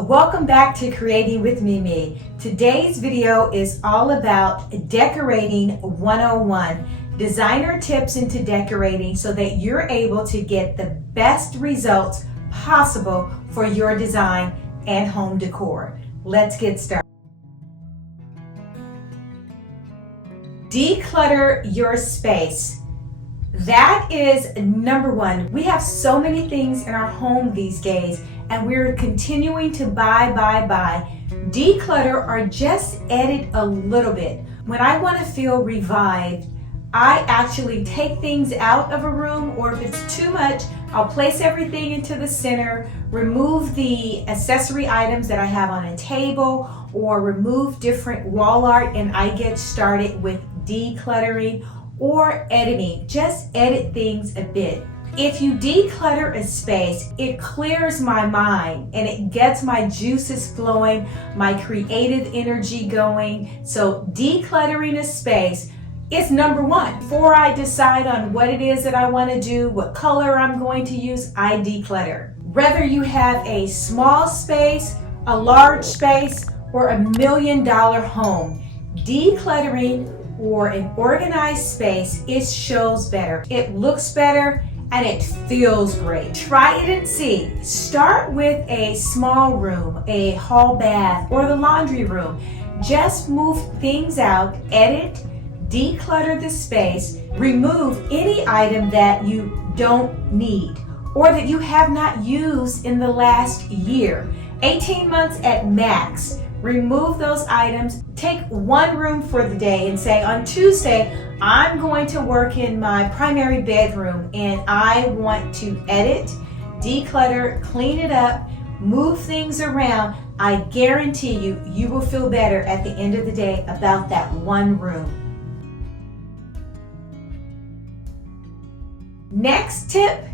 welcome back to Creating with Mimi. Today's video is all about Decorating 101, designer tips into decorating so that you're able to get the best results possible for your design and home decor. Let's get started. Declutter your space. That is number one. We have so many things in our home these days, and we're continuing to buy. Declutter or just edit a little bit. When I want to feel revived, I actually take things out of a room, or if it's too much, I'll place everything into the center, remove the accessory items that I have on a table, or remove different wall art, and I get started with decluttering or editing. Just edit things a bit. If you declutter a space, it clears my mind and it gets my juices flowing, my creative energy going. So decluttering a space is number one. Before I decide on what it is that I want to do, what color I'm going to use, I declutter. Whether you have a small space, a large space, or $1 million home, decluttering or an organized space, it shows better. It looks better and it feels great. Try it and see. Start with a small room, a hall bath, or the laundry room. Just move things out, edit, declutter the space, remove any item that you don't need or that you have not used in the last year. 18 months at max. Remove those items. Take one room for the day and say, on Tuesday, I'm going to work in my primary bedroom and I want to edit, declutter, clean it up, move things around. I guarantee you, you will feel better at the end of the day about that one room. Next tip,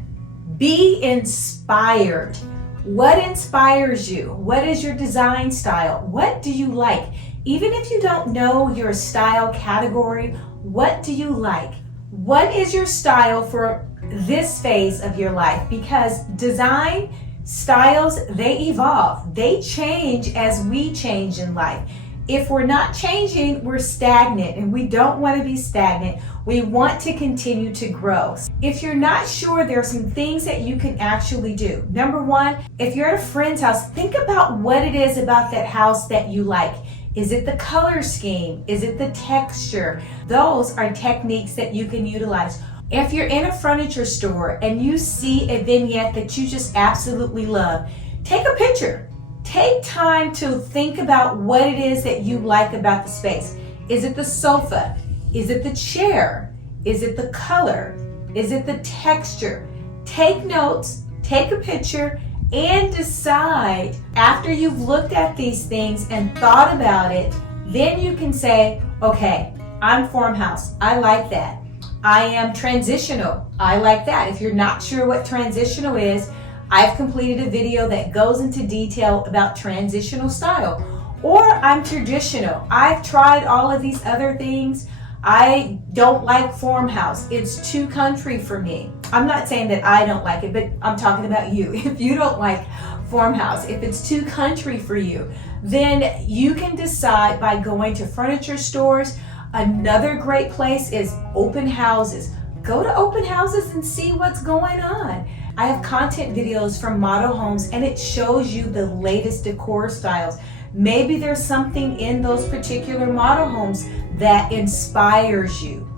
be inspired. What inspires you? What is your design style? What do you like? Even if you don't know your style category, what do you like? What is your style for this phase of your life? Because design styles, they evolve. They change as we change in life. If we're not changing, we're stagnant, and we don't want to be stagnant. We want to continue to grow. If you're not sure, there are some things that you can actually do. Number one, if you're at a friend's house, think about what it is about that house that you like. Is it the color scheme? Is it the texture? Those are techniques that you can utilize. If you're in a furniture store and you see a vignette that you just absolutely love, take a picture. Take time to think about what it is that you like about the space. Is it the sofa? Is it the chair? Is it the color? Is it the texture? Take notes, take a picture, and decide after you've looked at these things and thought about it, then you can say, okay, I'm farmhouse. I like that. I am transitional. I like that. If you're not sure what transitional is, I've completed a video that goes into detail about transitional style. Or I'm traditional. I've tried all of these other things. I don't like farmhouse. It's too country for me. I'm not saying that I don't like it, but I'm talking about you. If you don't like farmhouse, if it's too country for you, then you can decide by going to furniture stores. Another great place is open houses. Go to open houses and see what's going on. I have content videos from model homes and it shows you the latest decor styles. Maybe there's something in those particular model homes that inspires you.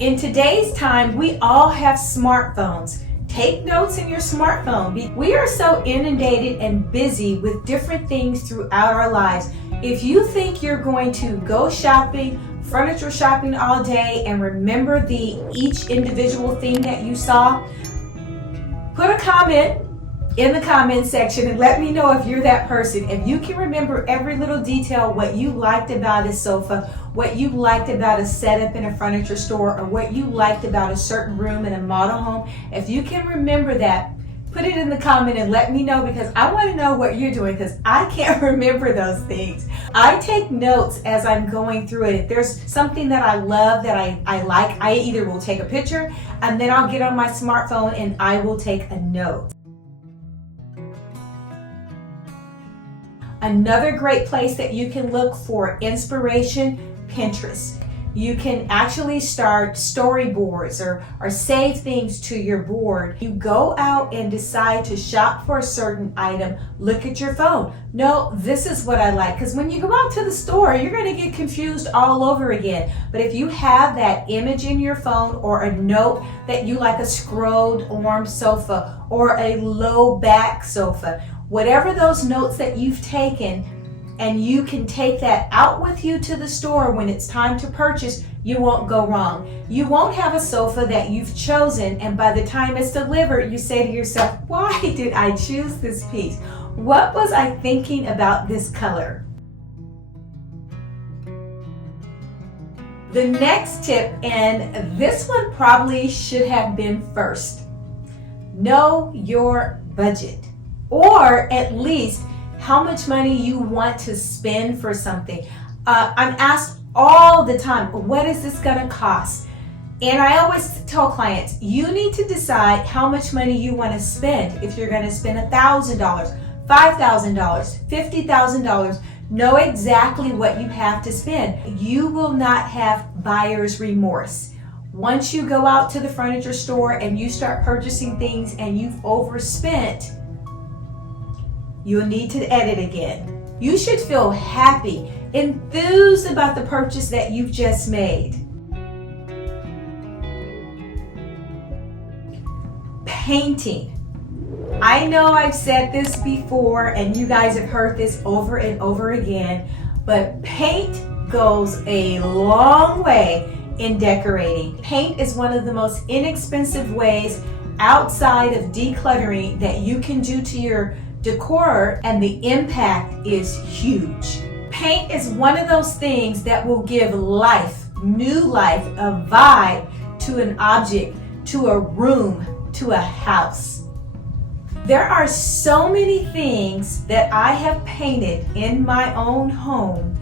In today's time, we all have smartphones. Take notes in your smartphone. We are so inundated and busy with different things throughout our lives. If you think you're going to go shopping, furniture shopping all day, and remember each individual thing that you saw, put a comment in the comment section and let me know if you're that person. If you can remember every little detail, what you liked about a sofa, what you liked about a setup in a furniture store, or what you liked about a certain room in a model home, if you can remember that, put it in the comment and let me know, because I want to know what you're doing, because I can't remember those things. I take notes as I'm going through it. If there's something that I love, that I like, I either will take a picture and then I'll get on my smartphone and I will take a note. Another great place that you can look for inspiration, Pinterest. You can actually start storyboards or save things to your board. You go out and decide to shop for a certain item, look at your phone. No, this is what I like. Because when you go out to the store, you're going to get confused all over again. But if you have that image in your phone, or a note that you like, a scrolled arm sofa or a low back sofa, whatever those notes that you've taken, and you can take that out with you to the store when it's time to purchase, you won't go wrong. You won't have a sofa that you've chosen, and by the time it's delivered, you say to yourself, why did I choose this piece? What was I thinking about this color? The next tip, and this one probably should have been first, know your budget, or at least how much money you want to spend for something. I'm asked all the time, what is this gonna cost? And I always tell clients, you need to decide how much money you want to spend. If you're gonna spend $1,000, $5,000, $50,000, know exactly what you have to spend. You will not have buyer's remorse. Once you go out to the furniture store and you start purchasing things and you've overspent, you'll need to edit again. You should feel happy, enthused about the purchase that you've just made. Painting. I know I've said this before and you guys have heard this over and over again, but paint goes a long way in decorating. Paint is one of the most inexpensive ways outside of decluttering that you can do to your decor, and the impact is huge. Paint is one of those things that will give life, new life, a vibe to an object, to a room, to a house. There are so many things that I have painted in my own home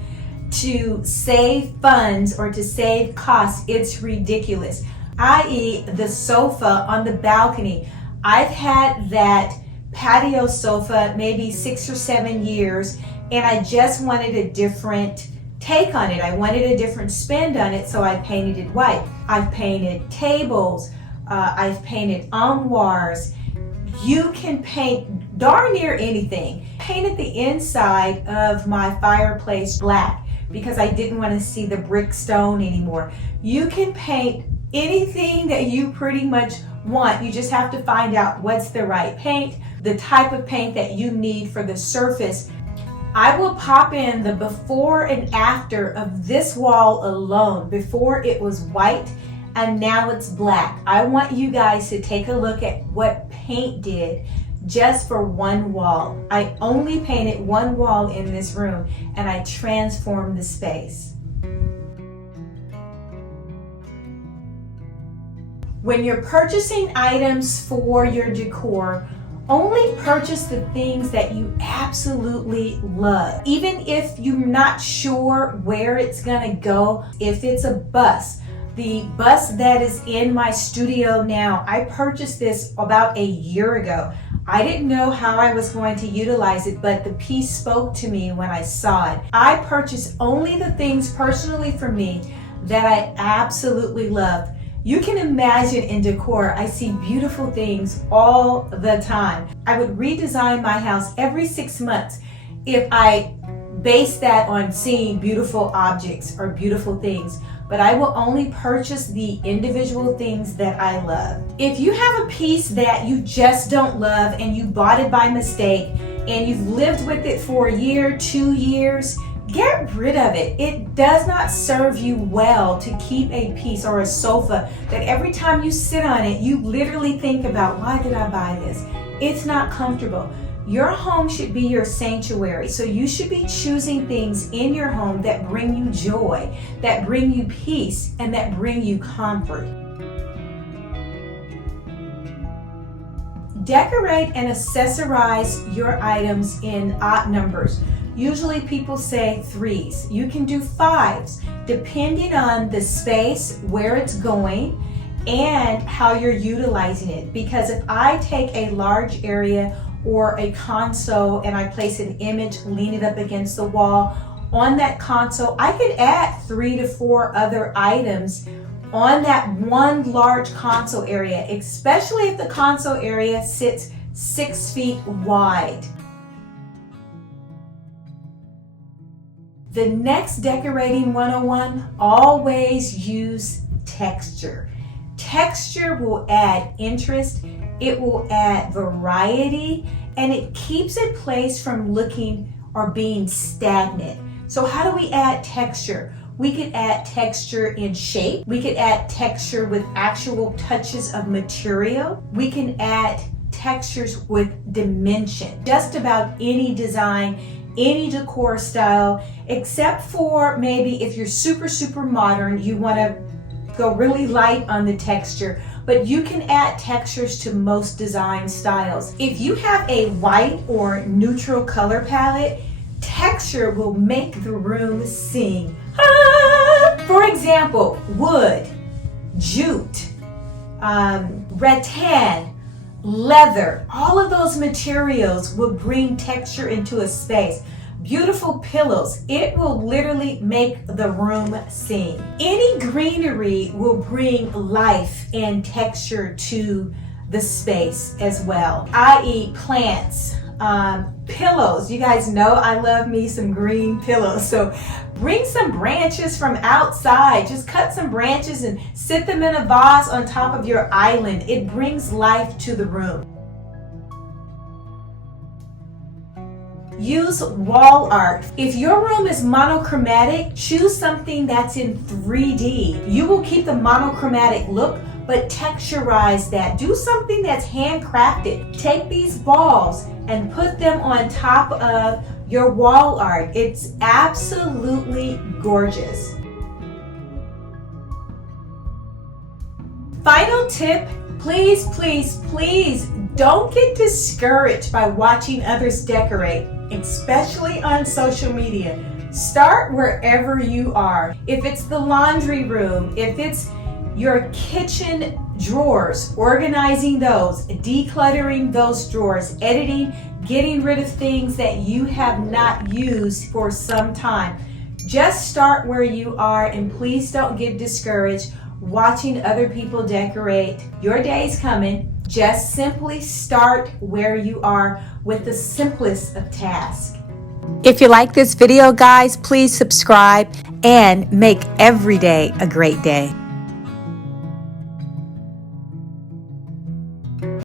to save funds or to save costs. It's ridiculous. i.e. the sofa on the balcony. I've had that patio sofa maybe 6 or 7 years, and I just wanted a different take on it. I wanted a different spin on it, so I painted it white. I've painted tables, I've painted armoires. You can paint darn near anything. Painted the inside of my fireplace black because I didn't want to see the brick stone anymore. You can paint anything that you pretty much want. You just have to find out what's the right paint, the type of paint that you need for the surface. I will pop in the before and after of this wall alone. Before it was white and now it's black. I want you guys to take a look at what paint did just for one wall. I only painted one wall in this room and I transformed the space. When you're purchasing items for your decor, only purchase the things that you absolutely love. Even if you're not sure where it's gonna go, if it's a bus, the bus that is in my studio now, I purchased this about a year ago. I didn't know how I was going to utilize it, but the piece spoke to me when I saw it. I purchased only the things personally for me that I absolutely love. You can imagine in decor, I see beautiful things all the time. I would redesign my house every 6 months if I base that on seeing beautiful objects or beautiful things, but I will only purchase the individual things that I love. If you have a piece that you just don't love and you bought it by mistake and you've lived with it for a year, 2 years, get rid of it. It does not serve you well to keep a piece or a sofa that every time you sit on it, you literally think about, why did I buy this? It's not comfortable. Your home should be your sanctuary, so you should be choosing things in your home that bring you joy, that bring you peace, and that bring you comfort. Decorate and accessorize your items in odd numbers. Usually people say 3s. You can do 5s, depending on the space, where it's going, and how you're utilizing it. Because if I take a large area or a console and I place an image, lean it up against the wall, on that console, I could add 3 to 4 other items on that one large console area, especially if the console area sits 6 feet wide. The next decorating 101, always use texture. Texture will add interest, it will add variety, and it keeps a place from looking or being stagnant. So how do we add texture? We could add texture in shape. We could add texture with actual touches of material. We can add textures with dimension. Just about any design, any decor style, except for maybe if you're super modern, you want to go really light on the texture, but you can add textures to most design styles. If you have a white or neutral color palette, texture will make the room sing. For example, wood, jute, rattan, leather, all of those materials will bring texture into a space. Beautiful pillows, it will literally make the room sing. Any greenery will bring life and texture to the space as well, i.e. plants, pillows. You guys know I love me some green pillows, so bring some branches from outside. Just cut some branches and sit them in a vase on top of your island. It brings life to the room. Use wall art. If your room is monochromatic, choose something that's in 3D. You will keep the monochromatic look, but texturize that. Do something that's handcrafted. Take these balls and put them on top of your wall art. It's absolutely gorgeous. Final tip, please don't get discouraged by watching others decorate, especially on social media. Start wherever you are. If it's the laundry room, if it's your kitchen drawers, organizing those, decluttering those drawers, editing, getting rid of things that you have not used for some time. Just start where you are, and please don't get discouraged watching other people decorate. Your day's coming. Just simply start where you are with the simplest of tasks. If you like this video, guys, please subscribe and make every day a great day.